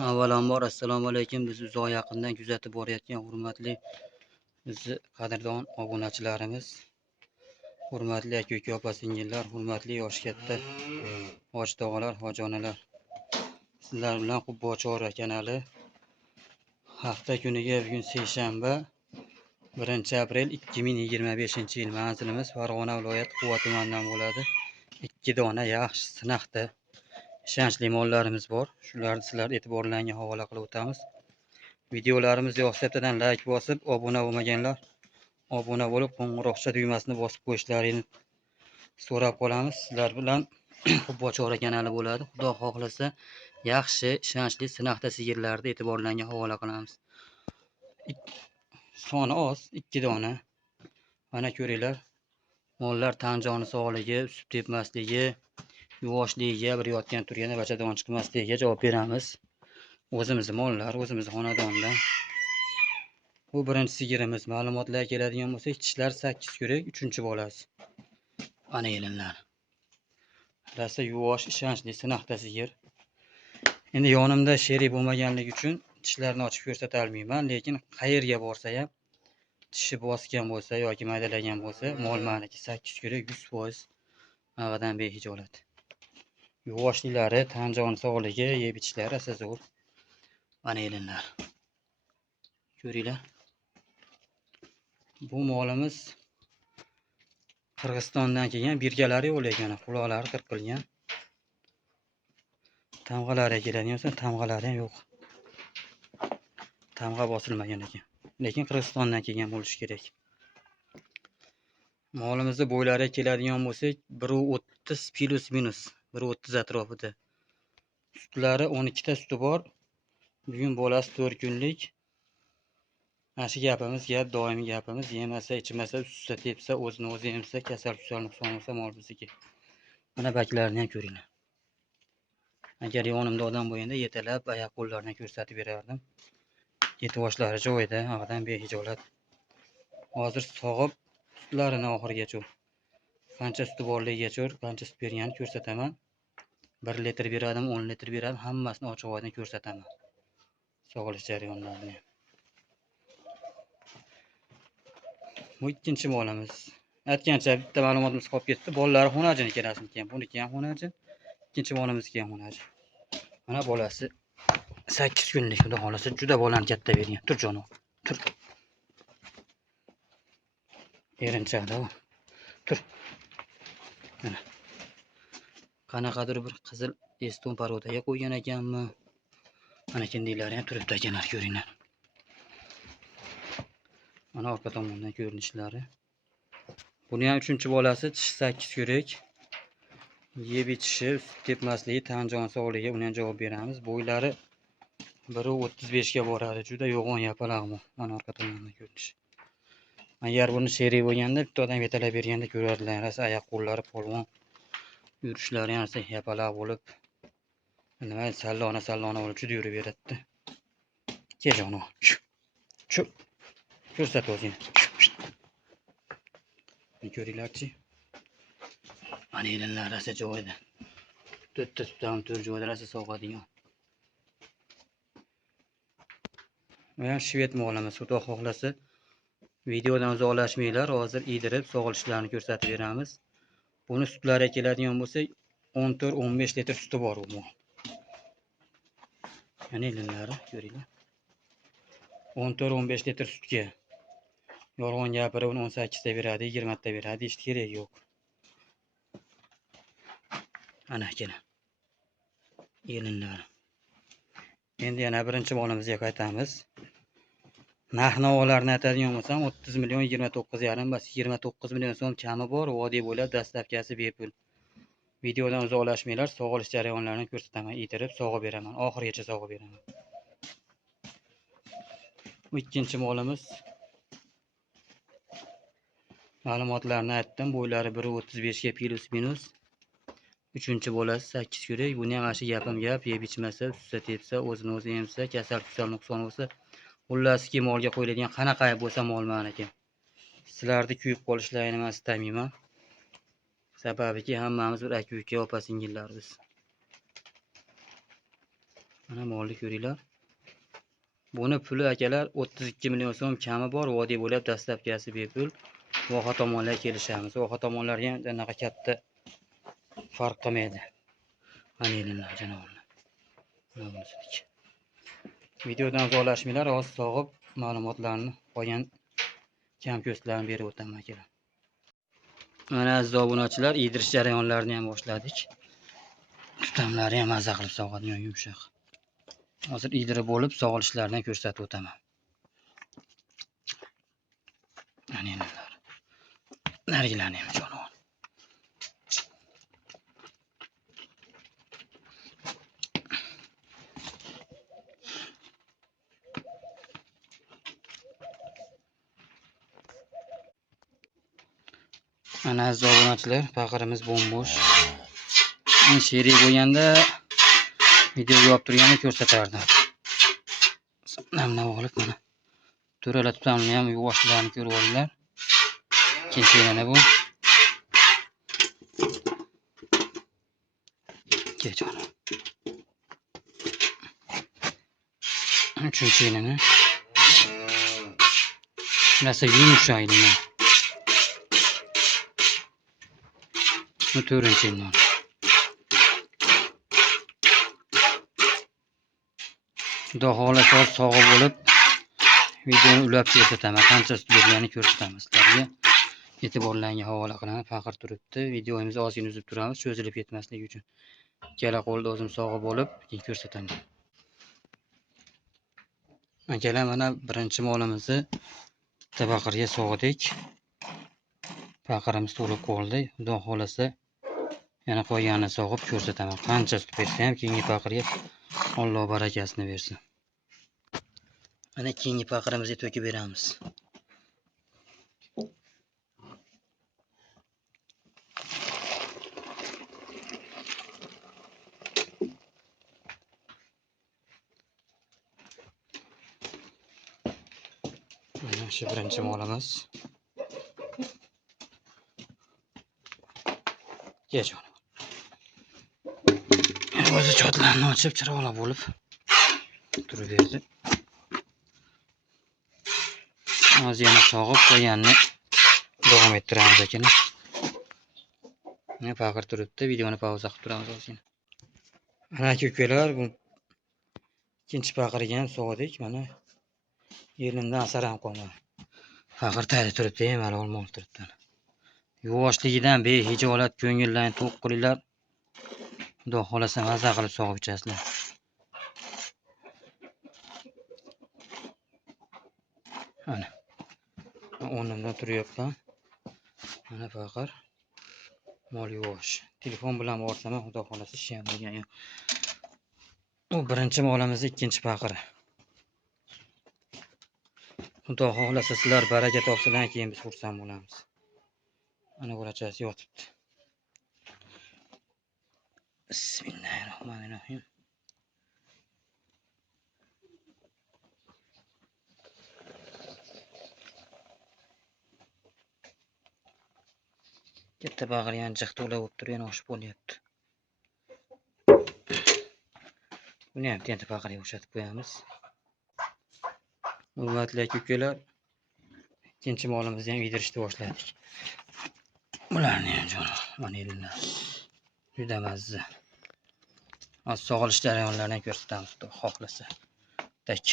Avvalambor assalomu alaykum. Biz uzoq yaqindan kuzatib borayotgan hurmatli bizni qadrdon obunachilarimiz, hurmatli aka-uka, opa-singillar, hurmatli yoshi katta hoji tog'alar, hoji-onalar. Sizlar bilan Qubbachora kanali hafta kuniga bugun seshanba 1-aprel 2025-yil. Manzilimiz Farg'ona viloyati Quva tumanidan bo'ladi. 2 dona yaxshi sinaqda ishonchli mollarimiz bor. Shularni sizlar e'tiborlaringizga havola qilib o'tamiz. Videolarimiz yoqsa bittadan like bosib, obuna bo'lmaganlar obuna bo'lib, qo'ng'iroqcha tugmasini bosib qo'yishlarini so'rab qolamiz. Sizlar bilan Qubbachora kanali bo'ladi. Xudo xohlasa, yaxshi, ishonchli sinaqda sigirlarni e'tiborlaringizga havola qilamiz. Soni oz, 2 dona. Mana ko'ringlar. Mollar tan joni sog'ligi, sut tepmasligi, yuvoshligiga, bir yotgan turganda bachadon chiqmasligiga javob beramiz. O'zimizning mollar, o'zimizning xonadondan. Bu birinchi sigirimiz. Ma'lumotlarga keladigan bo'lsak, tishlar 8 ko'rak, 3-bolasi. Ana yelinlar. Rasa yuvosh, ishonchli sinaqda sigir. Endi yonimda sherik bo'lmaganligi uchun tishlarni ochib ko'rsata olmayman, lekin qayerga borsa ham tishi bosgan bo'lsa yoki maydalagan bo'lsa, mol maniki 8 ko'rak 100%. Mag'adan behijolat. Yuvoshliklari, tan joni sog'ligi, yeb ichishlari asa zo'r. Mana yelinlar. Ko'ringlar. Bu molimiz Qirg'izistondan kelgan, birgalari yo'q ekan, quloqlari qirqilgan. Tamg'alariga keladigan bo'lsa, tamg'alari ham yo'q. Tamg'a bosilmagan ekan. Lekin Qirg'izistondan kelgan bo'lishi kerak. Molimizni bo'ylariga keladigan bo'lsak, 1.30 plus minus, 1.30 atrofida. Sutlari 12 ta suti bor. Bugun bolasi 4 kunlik. Ashi gapimiz, doimiy gapimiz, yemasa, ichmasa, sussa tepsa, o'zini o'zi emsa, kasal nuqson bo'lsa mol bizniki. Mana baklarini ham ko'ringlar. Agar yonimda odam bo'lganda yetalab oyoq qo'llarini ko'rsatib berardim. Yetovoshlari joyida, ag'dan behijolat. Hozir sog'ib sutlarini oxirigacha, qancha suti borligigacha, qancha sut berganini ko'rsataman. 1 litr beradim, 10 litr beradim, hammasini ochiq oydin ko'rsataman. Sog'ilish jarayonlarini. Bu ikkinchi molimiz. Aytgancha bitta ma'lumotimiz qolib ketdi. Bolalari xonajin ikkalasini ham. Buniki ham xonajin. Ikkinchi molimizga ham xonajin. Mana bolasi 8 kunlik. Xudo xolasa juda bolani katta bergan. Tur jonim. Tur. Erinchaqda u. Tur. Mana. Qanaqadir bir qizil eston parodaga qo'ygan ekanmi? Mana kendilari ham turibdi ekanlar, ko'ringlar. Mana orqa tomondan ko'rinishlari. Buni ham 3-bolasi, tish 8 ko'rak. Yeb ichishi, sut tepmasligi, tan jon sog'ligi, uni ham javob beramiz. Bo'ylari 1.35 ga boradi. Juda yo'g'on yapalaqmi. Mana orqa tomondan ko'rinish. Agar buni sherik bo'lganda, bitta odam yetalab berganda ko'rardilar. Rasa oyoq qo'llari polvon. Yurishlari ham yapalaq bo'lib, nima sallona bo'lib juda yurib beradi. Ke jonim. Shu. Ko'rsat o'zing. Ko'ringlarchi. Mana yelinlar rasa joyida. 4 ta sutdan 4 joyda rasa sog'adigan. Bu ham shved molimiz. Xudo xohlasa videodan uzoqlashmanglar. Hozir idirib sog'ilishlarini ko'rsatib beramiz. Buni sutlariga keladigan bo'lsak, 14-15 litr suti bor u mol. Mana yelinlari, ko'ringlar. 14-15 litr sutga. Yolg'on gapirib 18 ta beradi, 20 ta beradi, hech kerak yo'q. Ana keling. Yelinlar. Endi yana birinchi molimizga qaytamiz. Narx-navolarni aytadigan bo'lsam, 30 million 29,5 bas 29 million so'm kami bor. Vodiy bo'ylab dastlabkasi bepul. Videodan uzoqlashmanglar, sog'ilish jarayonlarini ko'rsataman, idirib sog'ib beraman, oxirigacha sog'ib beraman. Bu ikkinchi molimiz. Ma'lumotlarni aytdim. Bo'ylari 1.35 ga plus minus. 3-bolasi 8 ko'rak. Buni ham ashi gapim gap, yeb ichmasa, sussa tepsa, o'zini o'zi emsa, kasal nuqson bo'lsa, xullaski molga qo'yiladigan qanaqa bo'lsa mol maniki. Sizlarni kuyib qolishlarini men istamayman. Sababiki hammamiz bir aka-uka, opa-singillarmiz. Mana molni ko'ringlar. Buni puli akalar 32 million so'm kami bor, vodiy bo'lib dastlabkasi bepul. Voha tomonlar kelishamiz. Voha tomonlarga ham anaqa katta farq qilmaydi. Anillar janoblar. Mana bunisidik. Videodan uzoqlashmanglar, hozir sog'ib ma'lumotlarni qolgan kam ko'stlarni berib o'taman akalar. Mana aziz obunachilar, yedirish jarayonlarini ham boshladik. Tutamlari ham maza qilib sog'adigan yumshoq. Hozir yedirib bo'lib sog'ilishlarini ko'rsatib o'taman. Anillar. Nargilarni ham jonivor. Mana aziz obunachilar, paqirimiz bo'm-bo'sh. Sherik bo'lganda video yopib turganini ko'rsatardim. Namlab olib mana to'rala tutamni ham yuvoshlarini ko'rib olinglar. Ikkinchi yana bu. Kejon. Uchinchi yana. Narsa yumshoq edi. Bu to'rtinchi yana. Xudo xohlasa sog'ib bo'lib videoni ulab ko'rsataman. Qancha sut berganini ko'rsatamiz sizlarga. E'tiborlaringizga havola qilaman. Faqir turibdi. Videomizni ozgina uzib turamiz, cho'zilib ketmasligi uchun. Ikkala qo'lda o'zim sog'ib bo'lib keyin ko'rsataman. Akalar, mana birinchi molimizni bitta paqirga sog'dik. Paqirimiz to'lib qoldi. Xudo xohlasa yana qolganini sog'ib ko'rsataman. Qancha sut bersa ham keyingi paqirga Alloh barakasini bersin. Mana keyingi paqirimizga to'kib beramiz. Mana shu birinchi molimiz. Kejon. O'zi chotlarni ochib chiroqli bo'lib turib berdi. Hozir yana sog'ib qo'yganini davom ettiramiz akalar. Mana paqir turibdi, videoni pauza qilib turamiz ozgina. Mana ko'kalar, bu ikkinchi paqirga ham sog'dik. Mana yelimdan asar ham qolmadi. Paqir tayda turibdi, hali olmol turibdi. Yuvoshligidan behijolat ko'ngillarni to'q qilinglar. Xudo xohlasa maza qilib sog'ib ichasizlar. Mana o'rnimdan turyapman. Mana paqir mol yuvosh. Telefon bilan borsam, xudo xohlasa ish ham bo'lgan yo'q. Bu birinchi molimiz, ikkinchi paqiri. Xudo xohlasa sizlar baraka topsizlar, keyin biz xursand bo'lamiz. Mana bo'lachasi yotibdi. Bismillahirrohmanirrohim. Katta paqir yana jiq to'la bo'lib turgan, oshib qolyapti. Buni ham endi paqirga o'xshatib qo'yamiz. Hurmatli aka-ukalar, ikkinchi molimizni ham yedirishni boshladik. Bularni ham jon, vanillar. Juda mazza. Hozir sog'ilish jarayonlarini ko'rsatamiz, xudo xohlasa. Tak.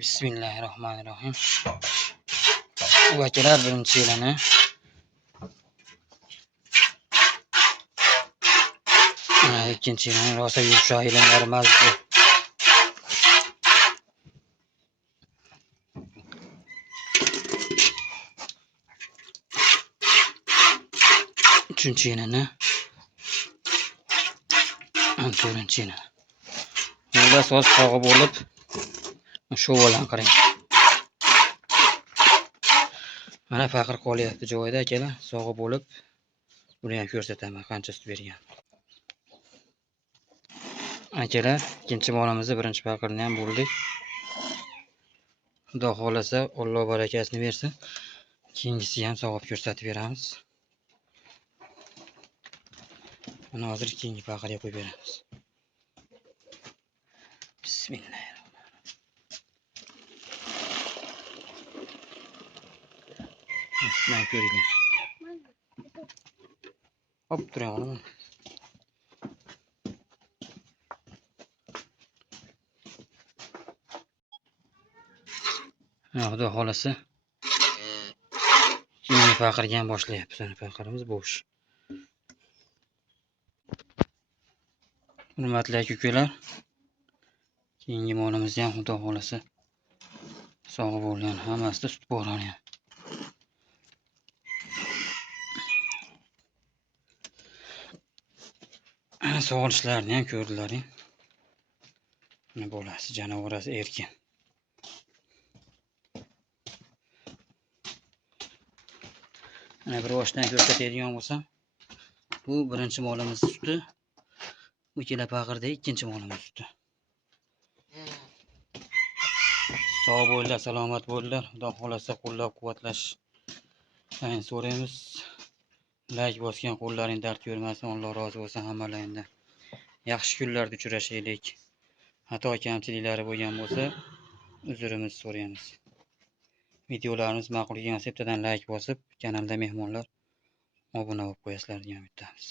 Bismillahirrohmanirrohim. Bu akalar birinchi yilini ikkinchi yilini rosa yumshoq yelinlar mazza. Üçüncü yilini, to'rtinchi yilini. Bunlar soz sog'ib bo'lib, shu bilan qarang. Mana faqir qolyapti joyida akalar, sog'ib bo'lib, buni ham ko'rsataman qancha sut bergan. Akalar, ikkinchi molimizni birinchi paqirni ham bo'ldik. Xudo xohlasa, Alloh barakasini bersin. Keyingisi ham sog'ib ko'rsatib beramiz. Mana hozir keyingi paqirga qo'yib beramiz. Bismillahirrohmanirrohim. Mana ko'ringlar. Hop turing oğlum. Xudo xolasa keyingi paqirga ham boshlayapmiz. Paqirimiz bo'sh. Hurmatli aka-ukalar, keyingi molimizni ham Xudo xolasa sog' bo'lgan, hammasida sut bor ham. Sog'ilishlarni ham ko'rdilaring. Mana bolasi, janovorasi erkin. Mana bir boshdan ko'rsatadigan bo'lsam, bu birinchi molimiz suti, bu ikkala paqirda ikkinchi molimiz suti. Sog' bo'linglar, salomat bo'linglar. Xudo xolasa qo'llab-quvvatlash so'raymiz. Like bosgan qo'llaring dard ko'rmasin. Alloh rozi bo'lsin hammalaringdan. Yaxshi kunlarda uchrashaylik. Xato kamchiliklari bo'lgan bo'lsa, uzrimiz so'raymiz. Videolarimiz ma'qul kelgan bittadan like bosib, kanalda mehmonlar obuna bo'lib qo'yasizlar degan umidamiz.